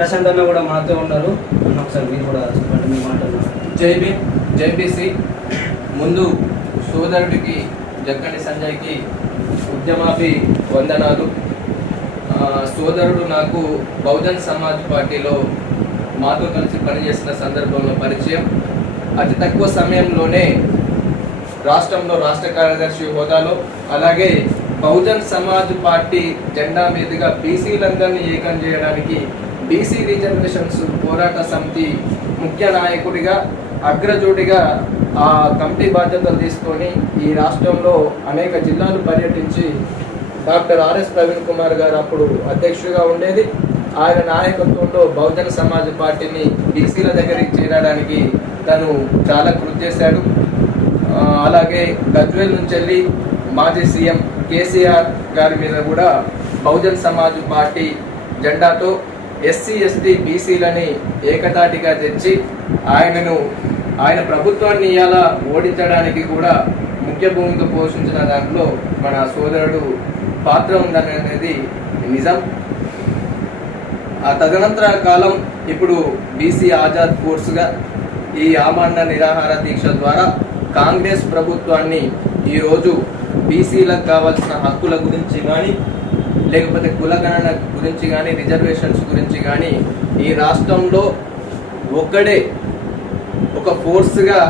ప్రశాంత్ అన్న కూడా మనతో ఉన్నారు. అన్న ఒకసారి మీరు కూడా చెప్పండి మీ మాటలు జైబీ భీమ్ ముందు సోదరుడికి జక్కని సంజయ్కి ఉద్యమాభి వందనాలు. సోదరుడు నాకు బహుజన్ సమాజ్ పార్టీలో మాతో కలిసి పనిచేసిన సందర్భంలో పరిచయం. అతి తక్కువ సమయంలోనే రాష్ట్రంలో రాష్ట్ర కార్యదర్శి హోదాలో అలాగే బహుజన్ సమాజ్ పార్టీ జెండా మీదుగా బీసీలందరినీ ఏకం చేయడానికి బీసీ రిజర్వేషన్స్ పోరాట సమితి ముఖ్య నాయకుడిగా అగ్రజుడిగా ఆ కమిటీ బాధ్యతలు తీసుకొని ఈ రాష్ట్రంలో అనేక జిల్లాలు పర్యటించి డాక్టర్ ఆర్ఎస్ ప్రవీణ్ కుమార్ గారు అప్పుడు అధ్యక్షుడిగా ఉండేది. ఆయన నాయకత్వంలో బహుజన సమాజ్ పార్టీని బీసీల దగ్గరికి చేరడానికి తను చాలా కృషి చేశాడు. అలాగే గజ్వేల్ నుంచి వెళ్ళి మాజీ సీఎం కేసీఆర్ గారి మీద కూడా బహుజన్ సమాజ్ పార్టీ జెండాతో ఎస్సీ ఎస్టీ బీసీలని ఏకతాటిగా తెచ్చి ఆయనను ఆయన ప్రభుత్వాన్ని ఇలా ఓడించడానికి కూడా ముఖ్య భూమిక పోషించిన దాంట్లో మన సోదరుడు పాత్ర ఉందనేది నిజం. ఆ తదనంతర కాలం ఇప్పుడు బీసీ ఆజాద్ ఫోర్స్గా ఈ ఆమరణ నిరాహార దీక్ష ద్వారా కాంగ్రెస్ ప్రభుత్వాన్ని ఈరోజు బీసీలకు కావాల్సిన హక్కుల గురించి కానీ లేకపోతే కులగణన గురించి కానీ రిజర్వేషన్స్ గురించి కానీ ఈ రాష్ట్రంలో ఒక్కడే ఒక ఫోర్స్గా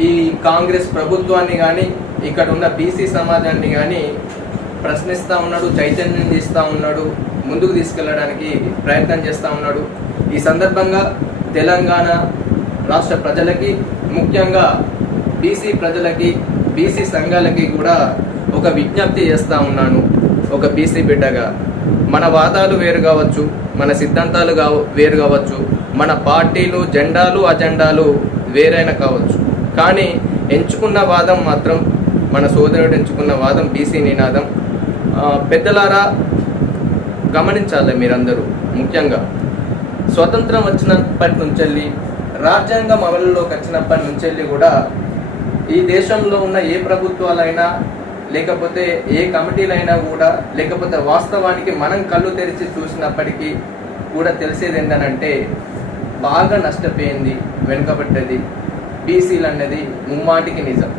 ఈ కాంగ్రెస్ ప్రభుత్వాన్ని కానీ ఇక్కడ ఉన్న బీసీ సమాజాన్ని కానీ ప్రశ్నిస్తూ ఉన్నాడు చైతన్యం చేస్తూ ఉన్నాడు ముందుకు తీసుకెళ్ళడానికి ప్రయత్నం చేస్తూ ఉన్నాడు. ఈ సందర్భంగా తెలంగాణ రాష్ట్ర ప్రజలకి ముఖ్యంగా బీసీ ప్రజలకి బీసీ సంఘాలకి కూడా ఒక విజ్ఞప్తి చేస్తూ ఉన్నాను. ఒక బీసీ బిడ్డగా. మన వాదాలు వేరు కావచ్చు మన సిద్ధాంతాలు కావ వేరు కావచ్చు మన పార్టీలు జెండాలు అజెండాలు వేరైన కావచ్చు. కానీ ఎంచుకున్న వాదం మాత్రం మన సోదరుడు ఎంచుకున్న వాదం బీసీ నినాదం. పెద్దలారా గమనించాలి మీరందరూ ముఖ్యంగా. స్వతంత్రం వచ్చినప్పటి నుంచి వెళ్ళి రాజ్యాంగం అమలులోకి వచ్చినప్పటి నుంచి వెళ్ళి కూడా ఈ దేశంలో ఉన్న ఏ ప్రభుత్వాలైనా లేకపోతే ఏ కమిటీలైనా కూడా లేకపోతే వాస్తవానికి మనం కళ్ళు తెరిచి చూసినప్పటికీ కూడా తెలిసేది ఏంటనంటే బాగా నష్టపోయింది వెనుకబడ్డది బీసీలు అన్నది ముమ్మాటికి నిజం.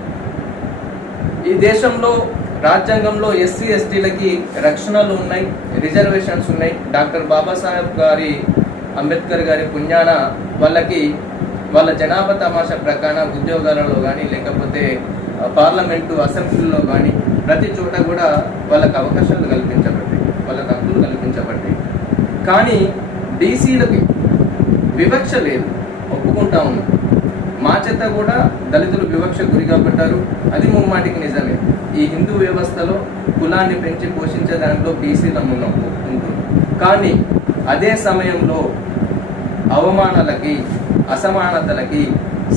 ఈ దేశంలో రాజ్యాంగంలో ఎస్సీ ఎస్టీలకి రక్షణలు ఉన్నాయి రిజర్వేషన్స్ ఉన్నాయి. డాక్టర్ బాబాసాహెబ్ గారి అంబేద్కర్ గారి పుణ్యాన వాళ్ళకి వాళ్ళ జనాభా తమాషా ప్రకారం ఉద్యోగాలలో కానీ లేకపోతే పార్లమెంటు అసెంబ్లీలో కానీ ప్రతి చోట కూడా వాళ్ళకి అవకాశాలు కల్పించబడ్డాయి వాళ్ళకి హక్కులు కల్పించబడ్డాయి. కానీ బీసీలకి వివక్ష లేదు ఒప్పుకుంటా ఉన్నాం. మా చేత కూడా దళితులు వివక్ష గురి కాబట్టారు అది ముమ్మాటికి నిజమే. ఈ హిందూ వ్యవస్థలో కులాన్ని పెంచి పోషించే దాంట్లో బీసీల ఉన్నాం కానీ అదే సమయంలో అవమానాలకి అసమానతలకి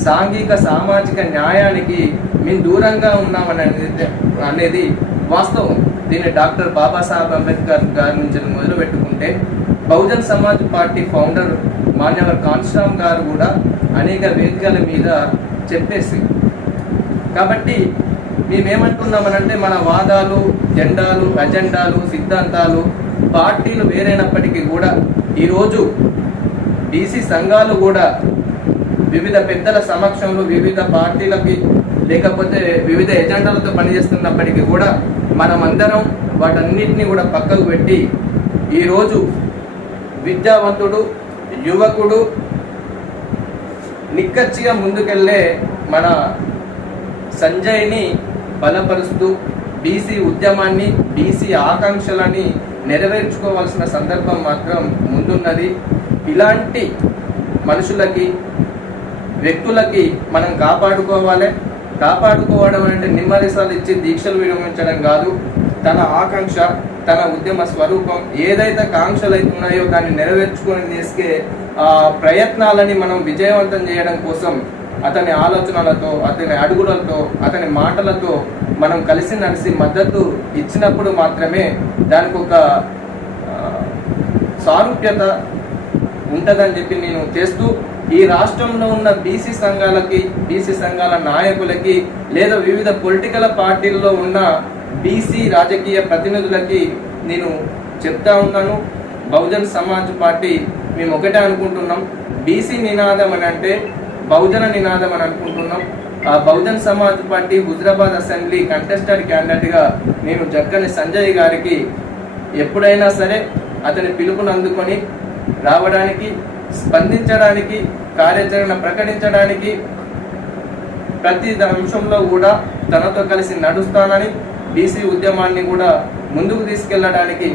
సాంఘిక సామాజిక న్యాయానికి మేము దూరంగా ఉన్నామనేది అనేది అనేది వాస్తవం. దీన్ని డాక్టర్ బాబాసాహెబ్ అంబేద్కర్ గారి నుంచి మొదలు పెట్టుకుంటే బహుజన్ సమాజ్ పార్టీ ఫౌండర్ మాన్యవర్ కాన్స్టామ్ గారు కూడా అనేక వేదికల మీద చెప్పేసి కాబట్టి మేమేమంటున్నామనంటే మన వాదాలు జెండాలు అజెండాలు సిద్ధాంతాలు పార్టీలు వేరైనప్పటికీ కూడా ఈరోజు బీసీ సంఘాలు కూడా వివిధ పెద్దల సమక్షంలో వివిధ పార్టీలకి లేకపోతే వివిధ ఎజెండాలతో పనిచేస్తున్నప్పటికీ కూడా మనమందరం వాటన్నిటిని కూడా పక్కకు పెట్టి ఈరోజు విద్యావంతుడు యువకుడు నిక్కచ్చిగా ముందుకెళ్ళే మన సంజయ్ని బలపరుస్తూ బీసీ ఉద్యమాన్ని బీసీ ఆకాంక్షలని నెరవేర్చుకోవాల్సిన సందర్భం మాత్రం ముందున్నది. ఇలాంటి మనుషులకి వ్యక్తులకి మనం కాపాడుకోవాలి. కాపాడుకోవడం అంటే నిమ్మరసాలు ఇచ్చి దీక్షలు విరమించడం కాదు. తన ఆకాంక్ష తన ఉద్యమ స్వరూపం ఏదైతే కాంక్షలు అయితే ఉన్నాయో దాన్ని నెరవేర్చుకొని తీసుకే ఆ ప్రయత్నాలని మనం విజయవంతం చేయడం కోసం అతని ఆలోచనలతో అతని అడుగులతో అతని మాటలతో మనం కలిసి నడిసి మద్దతు ఇచ్చినప్పుడు మాత్రమే దానికి ఒక సారూప్యత ఉంటుందని చెప్పి నేను చేస్తూ ఈ రాష్ట్రంలో ఉన్న బీసీ సంఘాలకి బీసీ సంఘాల నాయకులకి లేదా వివిధ పొలిటికల్ పార్టీల్లో ఉన్న బీసీ రాజకీయ ప్రతినిధులకి నేను చెప్తా ఉన్నాను. బహుజన్ సమాజ్ పార్టీ మేము ఒకటే అనుకుంటున్నాం. బీసీ నినాదం అని అంటే బహుజన నినాదం అని అనుకుంటున్నాం. ఆ Bahujan Samaj party Huzurabad assembly contested క్యాండిడేట్గా నేను జక్కని సంజయ్ గారికి ఎప్పుడైనా సరే అతని పిలుపును అందుకొని రావడానికి స్పందించడానికి కార్యాచరణ ప్రకటించడానికి ప్రతి అంశంలో కూడా తనతో కలిసి నడుస్తానని బీసీ ఉద్యమాన్ని కూడా ముందుకు తీసుకెళ్ళడానికి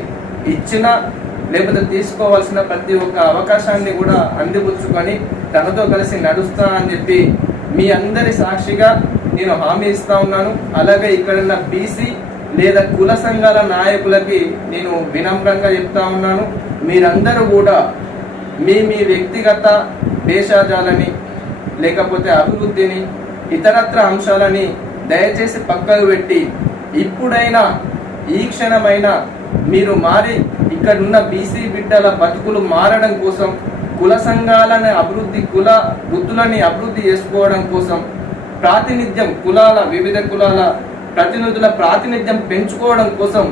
ఇచ్చిన లేకపోతే తీసుకోవాల్సిన ప్రతి ఒక్క అవకాశాన్ని కూడా అందిపుచ్చుకొని తనతో కలిసి నడుస్తా అని చెప్పి మీ అందరి సాక్షిగా నేను హామీ ఇస్తా ఉన్నాను. అలాగే ఇక్కడున్న బీసీ లేదా కుల సంఘాల నాయకులకి నేను వినమ్రంగా చెప్తా ఉన్నాను. మీరందరూ కూడా మీ మీ వ్యక్తిగత దేశాజాలని లేకపోతే అభివృద్ధిని ఇతరత్ర అంశాలని దయచేసి పక్కకు పెట్టి ఇప్పుడైనా ఈ క్షణమైనా మీరు మారి ఇక్కడున్న బీసీ బిడ్డల బతుకులు మారడం కోసం కుల సంఘాలని అభివృద్ధి కుల వృత్తులని అభివృద్ధి చేసుకోవడం కోసం ప్రాతినిధ్యం కులాల వివిధ కులాల ప్రతినిధుల ప్రాతినిధ్యం పెంచుకోవడం కోసం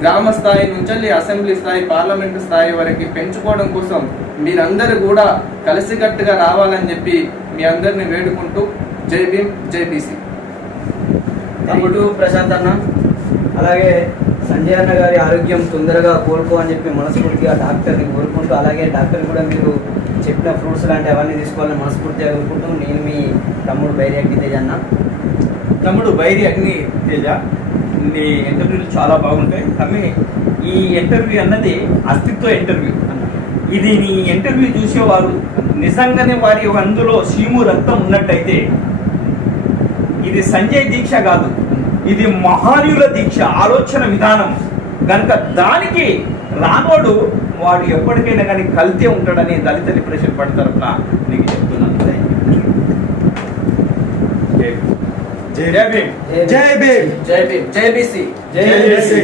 గ్రామ స్థాయి నుంచి అసెంబ్లీ స్థాయి పార్లమెంటు స్థాయి వరకు పెంచుకోవడం కోసం మీరందరూ కూడా కలిసికట్టుగా రావాలని చెప్పి మీ అందరిని వేడుకుంటూ జై భీమ్ జై బీసీ. తమ్ముడు ప్రశాంత్ అన్న. అలాగే సంజయ్ అన్న గారి ఆరోగ్యం తొందరగా కోలుకో అని చెప్పి మనస్ఫూర్తిగా డాక్టర్ని కోరుకుంటూ అలాగే డాక్టర్ కూడా మీరు చెప్పిన ఫ్రూట్స్ లాంటి అవన్నీ తీసుకోవాలని మనస్ఫూర్తిగా కోరుకుంటూ నేను మీ తమ్ముడు బైరి అగ్గితేజ్ అన్న. తమ్ముడు బైరి అగ్ని తేజ మీ ఇంటర్వ్యూలు చాలా బాగుంటాయి. కానీ ఈ ఇంటర్వ్యూ అన్నది అస్తిత్వ ఇంటర్వ్యూ ఇది నీ ఇంటర్వ్యూ చూసేవారు నిజంగానే వారి అందులో సీము రక్తం ఉన్నట్టయితే ఇది సంజయ్ దీక్ష కాదు. ఇది మహానీయుల దీక్ష ఆలోచన విధానం. కనుక దానికి రానోడు వాడు ఎప్పటికైనా కానీ కలితే ఉంటాడని దళిత లిబరేషన్ పార్టీ తరఫున నీకు జై భీమ్. జై భీమ్ జై భీమ్ జై బీసీ జై. బీసీ